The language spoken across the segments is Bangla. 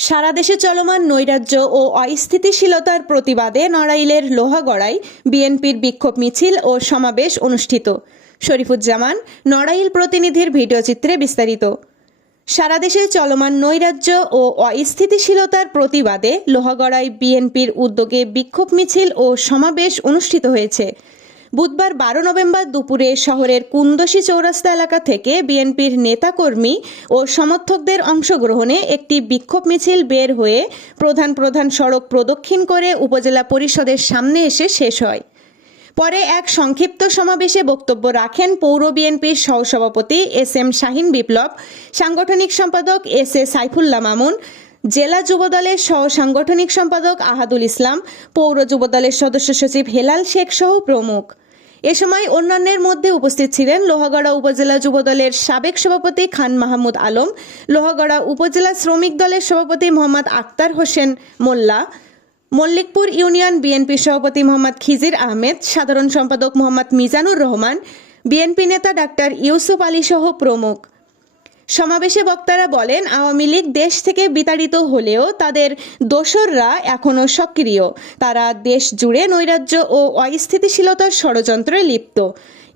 সারা দেশে চলমান নৈরাজ্য ও অস্থিতিশীলতার প্রতিবাদে নড়াইলের লোহাগড়ায় বিএনপির বিক্ষোভ মিছিল ও সমাবেশ অনুষ্ঠিত। শরীফুজ্জামান, নড়াইল প্রতিনিধির ভিডিওচিত্রে বিস্তারিত। সারা দেশে চলমান নৈরাজ্য ও অস্থিতিশীলতার প্রতিবাদে লোহাগড়ায় বিএনপির উদ্যোগে বিক্ষোভ মিছিল ও সমাবেশ অনুষ্ঠিত হয়েছে। বুধবার বারো নভেম্বর দুপুরে শহরের কুন্দসী চৌরাস্তা এলাকা থেকে বিএনপির নেতাকর্মী ও সমর্থকদের অংশগ্রহণে একটি বিক্ষোভ মিছিল বের হয়ে প্রধান প্রধান সড়ক প্রদক্ষিণ করে উপজেলা পরিষদের সামনে এসে শেষ হয়। পরে এক সংক্ষিপ্ত সমাবেশে বক্তব্য রাখেন পৌর বিএনপির সহসভাপতি এস এম শাহিন বিপ্লব, সাংগঠনিক সম্পাদক এস এ সাইফুল্লাহ মামুন, জেলা যুবদলের সহ সাংগঠনিক সম্পাদক আহাদুল ইসলাম, পৌর যুবদলের সদস্য সচিব হেলাল শেখ সহ প্রমুখ। এ সময় অন্যান্যের মধ্যে উপস্থিত ছিলেন লোহাগড়া উপজেলা যুবদলের সাবেক সভাপতি খান মাহমুদ আলম, লোহাগড়া উপজেলা শ্রমিক দলের সভাপতি মোহাম্মদ আক্তার হোসেন মোল্লা, মল্লিকপুর ইউনিয়ন বিএনপি সভাপতি মোহাম্মদ খিজির আহমেদ, সাধারণ সম্পাদক মোহাম্মদ মিজানুর রহমান, বিএনপি নেতা ডাক্তার ইউসুফ আলী সহ প্রমুখ। সমাবেশে বক্তারা বলেন, আওয়ামী লীগ দেশ থেকে বিতাড়িত হলেও তাদের দোসররা এখনও সক্রিয়। তারা দেশ জুড়ে নৈরাজ্য ও অস্থিতিশীলতার ষড়যন্ত্রে লিপ্ত।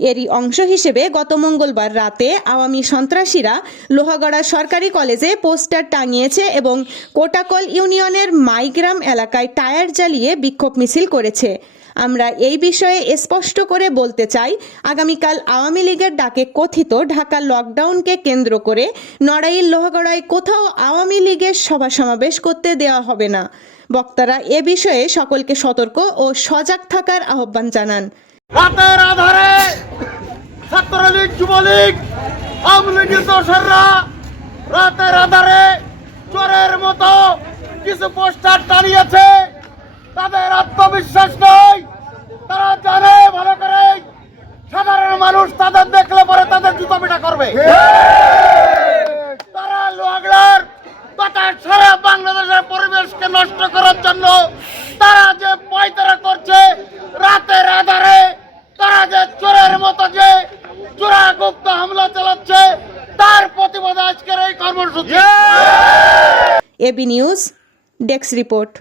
এরই অংশ হিসেবে গত মঙ্গলবার রাতে আওয়ামী সন্ত্রাসীরা লোহাগড়া সরকারি কলেজে পোস্টার টাঙিয়েছে এবং কোটাকল ইউনিয়নের মাইগ্রাম এলাকায় টায়ার জ্বালিয়ে বিক্ষোভ মিছিল করেছে। আমরা এই বিষয়ে স্পষ্ট করে বলতে চাই, আগামীকাল আওয়ামী লীগের ডাকে কথিত ঢাকা লকডাউনকে কেন্দ্র করে নড়াইল লোহাগড়ায় কোথাও আওয়ামী লীগের সভা সমাবেশ করতে দেওয়া হবে না। বক্তারা এ বিষয়ে সকলকে সতর্ক ও সজাগ থাকার আহ্বান জানান। রাতের আধারে আধারে চোরের মতো কিছু পোস্টার টানিয়েছে। তাদের আত্মবিশ্বাস নয় তারা জানে ভালো করে সাধারণ মানুষ তাদের দেখলে পরে তাদের জুতো পিটা করবে তারা লোহাগড়ার তথা সারা বাংলাদেশের পরিবেশকে নষ্ট করার জন্য তারা যে পয়তারা করছে রাতের আধারে তারা যে চোরের মতো যে চোরাগুপ্ত হামলা চালাচ্ছে তার প্রতিবাদে আজকের এই কর্মসূচি। AB news desk report.